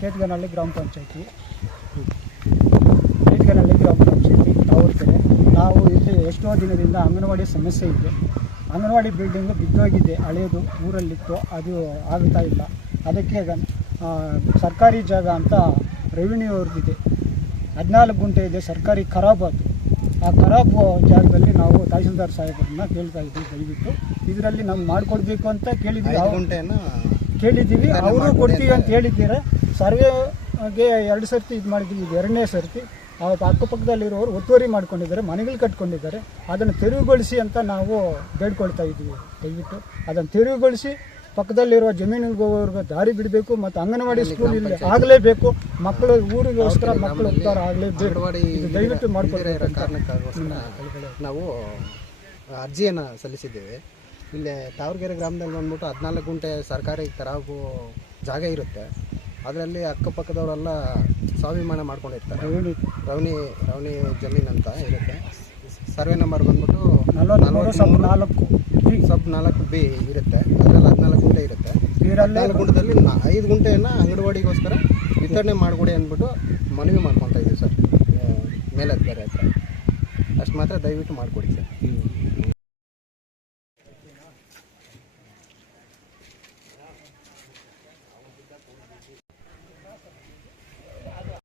ಕೇತ್ಗನಹಳ್ಳಿ ಗ್ರಾಮ ಪಂಚಾಯತಿ. ಕೇತ್ಗನಹಳ್ಳಿ ಗ್ರಾಮ ಪಂಚಾಯತಿ ತಾವೂರ್ಕೆರೆ ನಾವು ಇಲ್ಲಿ ಎಷ್ಟೋ ದಿನದಿಂದ ಅಂಗನವಾಡಿ ಸಮಸ್ಯೆ ಇದೆ. ಅಂಗನವಾಡಿ ಬಿಲ್ಡಿಂಗ್ ಬಿದ್ದೋಗಿದೆ ಹಳೆಯದು ಊರಲ್ಲಿತ್ತು ಅದು ಆಗ್ತಾ ಇಲ್ಲ. ಅದಕ್ಕೆ ಸರ್ಕಾರಿ ಜಾಗ ಅಂತ ರೆವಿನ್ಯೂ ಅವ್ರದ್ದಿದೆ. ಹದಿನಾಲ್ಕು ಗುಂಟೆ ಇದೆ ಸರ್ಕಾರಿ ಖರಾಬ್ ಅದು. ಆ ಖರಾಬ್ ಜಾಗದಲ್ಲಿ ನಾವು ತಹಸೀಲ್ದಾರ್ ಸಾಹೇಬರನ್ನ ಕೇಳ್ತಾ ಇದ್ದೀವಿ ದಯವಿಟ್ಟು. ಇದರಲ್ಲಿ ನಾವು ಮಾಡಿಕೊಡ್ಬೇಕು ಅಂತ ಕೇಳಿದ್ವಿ. ಗುಂಟೆಯನ್ನು ಕೇಳಿದ್ದೀವಿ. ಅವರು ಕೊಡ್ತೀವಿ ಅಂತ ಹೇಳಿದ್ದೀರಾ. ಸರ್ವೆಗೆ ಎರಡು ಸರ್ತಿ ಇದು ಮಾಡಿದ್ದೀವಿ ಇದು ಎರಡನೇ ಸರ್ತಿ. ಅವ್ರ ಅಕ್ಕಪಕ್ಕದಲ್ಲಿರೋರು ಒತ್ತುವರಿ ಮಾಡ್ಕೊಂಡಿದ್ದಾರೆ. ಮನೆಗಳು ಕಟ್ಕೊಂಡಿದ್ದಾರೆ. ಅದನ್ನು ತೆರವುಗೊಳಿಸಿ ಅಂತ ನಾವು ಬೇಡ್ಕೊಳ್ತಾ ಇದ್ದೀವಿ. ದಯವಿಟ್ಟು ಅದನ್ನು ತೆರವುಗೊಳಿಸಿ ಪಕ್ಕದಲ್ಲಿರುವ ಜಮೀನುಗೋರ್ಗೆ ದಾರಿ ಬಿಡಬೇಕು ಮತ್ತು ಅಂಗನವಾಡಿ ಸ್ಕೂಲ್ ಇಲ್ಲಿ ಆಗಲೇಬೇಕು. ಮಕ್ಕಳು ಊರಿಗೋಸ್ಕರ ಮಕ್ಕಳು ಉತ್ತರ ಆಗಲೇಬೇಕು. ದಯವಿಟ್ಟು ಮಾಡ್ಕೊಡ್ಬೇಕು ನಾವು ಅರ್ಜಿಯನ್ನು ಸಲ್ಲಿಸಿದ್ದೇವೆ. ಇಲ್ಲಿ ತಾವರ್ಗೆರೆ ಗ್ರಾಮದಲ್ಲಿ ಬಂದ್ಬಿಟ್ಟು ಹದಿನಾಲ್ಕು ಗುಂಟೆ ಸರ್ಕಾರಿ ತರಾಗು ಜಾಗ ಇರುತ್ತೆ. ಅದರಲ್ಲಿ ಅಕ್ಕಪಕ್ಕದವರೆಲ್ಲ ಸ್ವಾಭಿಮಾನ ಮಾಡ್ಕೊಂಡಿರ್ತಾರೆ. ರವಣಿ ರವಣಿ ಜಮೀನು ಅಂತ ಇರುತ್ತೆ. ಸರ್ವೆ ನಂಬರ್ ಬಂದ್ಬಿಟ್ಟು ನಲವತ್ತ್ಮೂರು ನಾಲ್ಕು ಸಬ್ ನಾಲ್ಕು ಬಿ ಇರುತ್ತೆ. ಅದರಲ್ಲಿ ಹದಿನಾಲ್ಕು ಗುಂಟೆ ಇರುತ್ತೆ. ಹದಿನಾಲ್ಕು ಗುಂಟದಲ್ಲಿ ನಾ- ಐದು ಗುಂಟೆಯನ್ನು ಅಂಗನವಾಡಿಗೋಸ್ಕರ ವಿತರಣೆ ಮಾಡಿಕೊಡಿ ಅಂದ್ಬಿಟ್ಟು ಮನವಿ ಮಾಡ್ಕೊತಾ ಇದ್ದೀವಿ ಸರ್. ಮೇಲಧಿಕಾರಿ ಹತ್ರ. ಅಷ್ಟು ಮಾತ್ರ ದಯವಿಟ್ಟು ಮಾಡಿಕೊಡಿ ಸರ್.